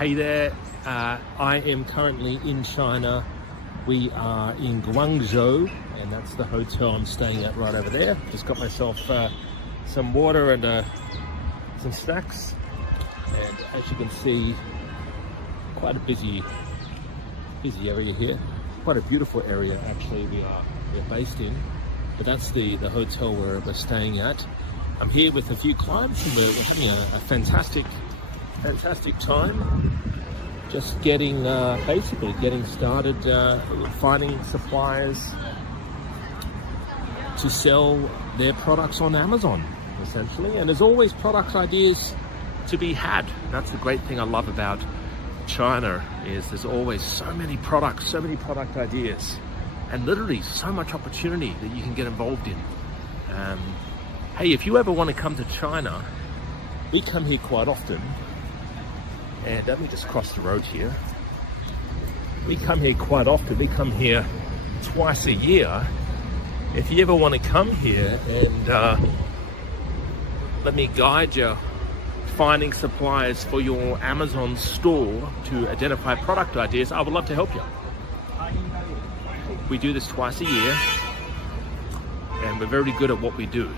Hey there, I am currently in China. We are in Guangzhou, and that's the hotel I'm staying at right over there. Just got myself some water and some snacks. And as you can see, quite a busy area here. Quite a beautiful area actually we're based in. But that's the hotel where we're staying at. I'm here with a few clients and we're having a fantastic time. Just basically getting started, finding suppliers to sell their products on Amazon, essentially. And there's always product ideas to be had. That's the great thing I love about China, is there's always so many product ideas, and literally so much opportunity that you can get involved in. Hey, if you ever want to come to China, we come here quite often. And let me just cross the road here. We come here quite often. We come here twice a year. If you ever want to come here and let me guide you finding suppliers for your Amazon store to identify product ideas, I would love to help you. We do this twice a year, and we're very good at what we do.